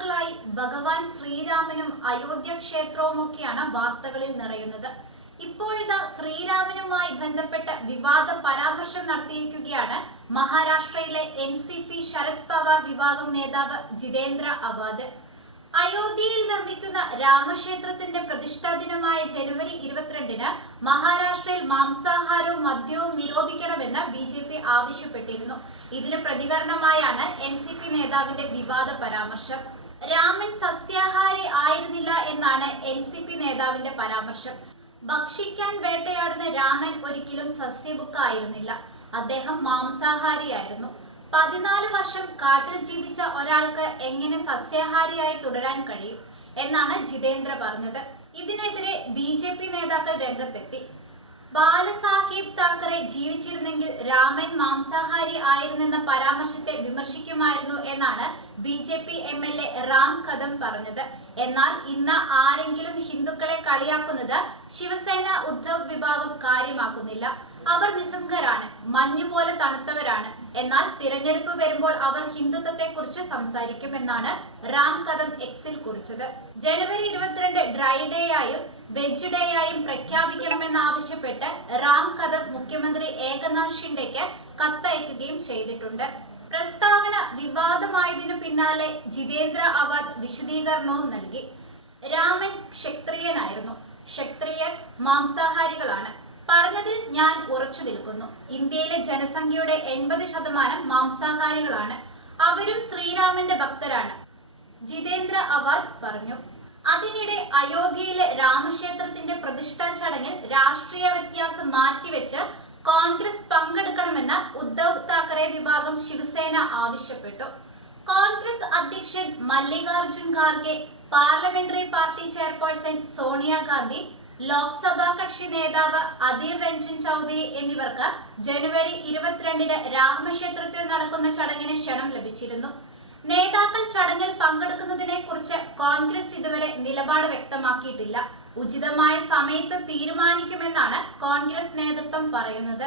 നാളുകളായി ഭഗവാൻ ശ്രീരാമനും അയോധ്യ ക്ഷേത്രവുമൊക്കെയാണ് വാർത്തകളിൽ നിറയുന്നത്. ഇപ്പോഴിതാ ശ്രീരാമനുമായി ബന്ധപ്പെട്ട വിവാദ പരാമർശം നടത്തിയിരിക്കുകയാണ് മഹാരാഷ്ട്രയിലെ NCP ശരത് പവാർ വിഭാഗം നേതാവ് ജിതേന്ദ്ര അവാദ്. അയോധ്യയിൽ നിർമ്മിക്കുന്ന രാമക്ഷേത്രത്തിന്റെ പ്രതിഷ്ഠാ ദിനമായ ജനുവരി 22-ന് മഹാരാഷ്ട്രയിൽ മാംസാഹാരവും മദ്യവും നിരോധിക്കണമെന്ന് BJP ആവശ്യപ്പെട്ടിരുന്നു. ഇതിന് പ്രതികരണമായാണ് NCP നേതാവിന്റെ വിവാദ പരാമർശം. രാമൻ സസ്യാഹാരി ആയിരുന്നില്ല എന്നാണ് NCP നേതാവിന്റെ പരാമർശം. ഭക്ഷിക്കാൻ വേട്ടയാടുന്ന രാമൻ ഒരിക്കലും സസ്യഭുക്കായിരുന്നില്ല. അദ്ദേഹം മാംസാഹാരിയായിരുന്നു. 14 വർഷം കാട്ടിൽ ജീവിച്ച ഒരാൾക്ക് എങ്ങനെ സസ്യാഹാരിയായി തുടരാൻ കഴിയും എന്നാണ് ജിതേന്ദ്ര പറഞ്ഞത്. ഇതിനെതിരെ BJP നേതാക്കൾ രംഗത്തെത്തി. ബാലസാഹിബ് താക്കറെ ജീവിച്ചിരുന്നെങ്കിൽ രാമൻ മാംസാഹാരി ആയിരുന്നെന്ന പരാമർശത്തെ വിമർശിക്കുമായിരുന്നു എന്നാണ് BJP MLA റാം കദം പറഞ്ഞത്. എന്നാൽ ഇന്ന് ആരെങ്കിലും ഹിന്ദുക്കളെ കളിയാക്കുന്നത് ശിവസേന ഉദ്ധവ് വിഭാഗം കാര്യമാക്കുന്നില്ല. അവർ നിസ്സംഗരാണ്, മഞ്ഞുപോലെ തണുത്തവരാണ്. എന്നാൽ തിരഞ്ഞെടുപ്പ് വരുമ്പോൾ അവർ ഹിന്ദുത്വത്തെ കുറിച്ച് സംസാരിക്കുമെന്നാണ് റാം കദം എക്സിൽ കുറിച്ചത്. ജനുവരി 22 ഡ്രൈ ഡേയായും വെജ് ഡേയായും പ്രഖ്യാപിക്കണമെന്നാവശ്യപ്പെട്ട് റാം കദം മുഖ്യമന്ത്രി ഏകനാഥ് ഷിൻഡെക്ക് കത്തയക്കുകയും ചെയ്തിട്ടുണ്ട്. പ്രസ്താവന വിവാദമായതിനു പിന്നാലെ ജിതേന്ദ്ര അവാദ് വിശദീകരണവും നൽകി. രാമൻ ക്ഷത്രിയനായിരുന്നു. ക്ഷത്രിയർ മാംസാഹാരികളാണ്. പറഞ്ഞതിൽ ഞാൻ ഉറച്ചു നിൽക്കുന്നു. ഇന്ത്യയിലെ ജനസംഖ്യയുടെ 80% മാംസാഹാരികളാണ്. അവരും ശ്രീരാമന്റെ ഭക്തരാണ്, ജിതേന്ദ്ര അവാദ് പറഞ്ഞു. അതിനിടെ അയോധ്യയിലെ രാമക്ഷേത്രത്തിന്റെ പ്രതിഷ്ഠാ ചടങ്ങിൽ രാഷ്ട്രീയ വ്യത്യാസം മാറ്റിവെച്ച് കോൺഗ്രസ് പങ്കെടുക്കണമെന്ന് ഉദ്ധവ് താക്കറെ വിഭാഗം ശിവസേന ആവശ്യപ്പെട്ടു. കോൺഗ്രസ് അധ്യക്ഷൻ Mallikarjun Kharge, parliamentary party chairperson Sonia Gandhi, Lok Sabha കക്ഷി നേതാവ് അധീർ രഞ്ജൻ ചൌധരി എന്നിവർക്ക് ജനുവരി 22-ന് രാമക്ഷേത്രത്തിൽ നടക്കുന്ന ചടങ്ങിന് ക്ഷണം ലഭിച്ചിരുന്നു. നേതാക്കൾ ചടങ്ങിൽ പങ്കെടുക്കുന്നതിനെ കുറിച്ച് കോൺഗ്രസ് ഇതുവരെ നിലപാട് വ്യക്തമാക്കിയിട്ടില്ല. ഉചിതമായ സമയത്ത് തീരുമാനിക്കുമെന്നാണ് കോൺഗ്രസ് നേതൃത്വം പറയുന്നത്.